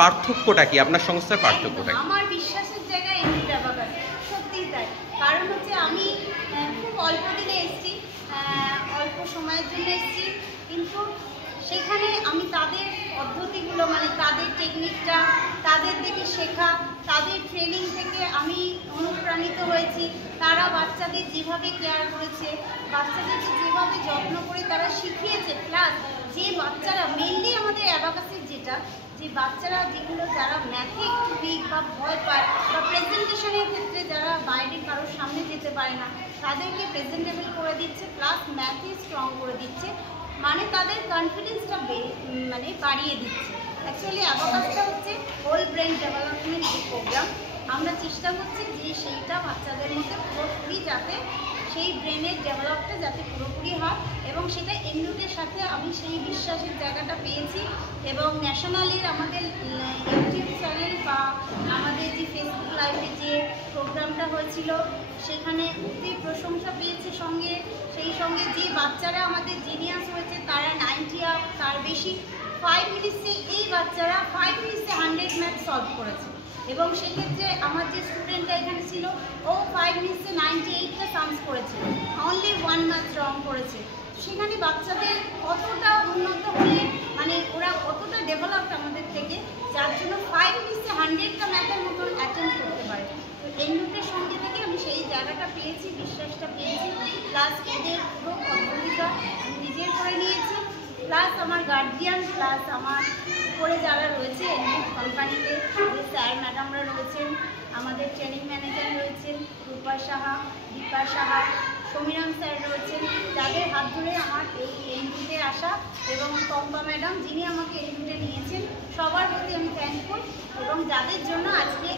পার্থক্যটা কি? আপনার সংস্থার পার্থক্যটা কি? আমার বিশ্বাসের জায়গায় এমনি ব্যাপার সত্যিই তাই। কারণ হচ্ছে আমি খুব অল্প দিনে এসেছি, অল্প সময়ের জন্য এসেছি, কিন্তু সেখানে আমি তাদের পদ্ধতিগুলো মানে তাদের টেকনিকটা তাদের দেখে শেখা, তাদের ট্রেনিং থেকে আমি অনুপ্রাণিত হয়েছি। তারা বাচ্চাদের যেভাবে কেয়ার করেছে, বাচ্চাদেরকে যেভাবে যত্ন করে তারা শিখিয়েছে, প্লাস যে বাচ্চারা মেনলি আমাদের অ্যাবাকাসের যে বাচ্চারা যেগুলো যারা ম্যাথে একটু উইক বা ভয় পায় বা প্রেজেন্টেশনের ক্ষেত্রে যারা বাইরে কারোর সামনে যেতে পারে না, তাদেরকে প্রেজেন্টেবল করে দিচ্ছে, প্লাস ম্যাথে স্ট্রং করে দিচ্ছে, মানে তাদের কনফিডেন্সটা মানে বাড়িয়ে দিচ্ছে। অ্যাকচুয়ালি অ্যাবাকাসটা হচ্ছে হোল ব্রেন ডেভেলপমেন্ট প্রোগ্রাম। আমরা চেষ্টা করছি যে সেইটা বাচ্চাদের মধ্যে পুরোপুরি যাতে সেই ব্রেনের ডেভেলপটা যাতে পুরোপুরি হয়, এবং সেটা এমনিউটের সাথে আমি সেই বিশ্বাসের জায়গাটা পেয়েছি। এবং ন্যাশনালের আমাদের ইউটিউব চ্যানেল বা আমাদের যে ফেসবুক লাইভে যে প্রোগ্রামটা হয়েছিল সেখানে অতি প্রশংসা পেয়েছে, সেই সঙ্গে যে বাচ্চারা আমাদের জিনিয়াস হয়েছে তারা 90 আপ তার বেশি 5 মিনিটসে, এই বাচ্চারা 5 মিনিটসে 100 ম্যাথ সলভ করেছে। এবং সেক্ষেত্রে আমার যে স্টুডেন্টটা এখানে ছিল ও 5 মিনিটসে 98টা সামস করেছে, অনলি 1 ম্যাথ রং করেছে। সেখানে বাচ্চাদের কতটা উন্নত হলে মানে ওরা কতটা ডেভেলপড আমাদের থেকে, যার জন্য 5 মিনিটসে 100টা ম্যাথের মতন অ্যাটেন্ড করতে পারে। তো এমনিউটের সঙ্গে থেকে আমি সেই জায়গাটা পেয়েছি, বিশ্বাসটা পেয়েছি, প্লাস এদের পুরো পদ্ধতিটা আমি নিজের করে নিয়েছি, প্লাস আমার গার্জিয়ান, প্লাস আমার উপরে যারা রয়েছে এমনিউট কোম্পানিতে যে স্যার ম্যাডামরা রয়েছেন, আমাদের ট্রেনিং ম্যানেজার রয়েছেন রূপা সাহা, দীপা সাহা, সমীরণ স্যার রয়েছেন, যাদের হাত ধরে আমার এই এমনিউটে আসা, এবং পম্পা ম্যাডাম যিনি আমাকে এমনিউটে নিয়েছেন, সবার প্রতি আমি থ্যাঙ্কফুল। এবং যাদের জন্য আজকে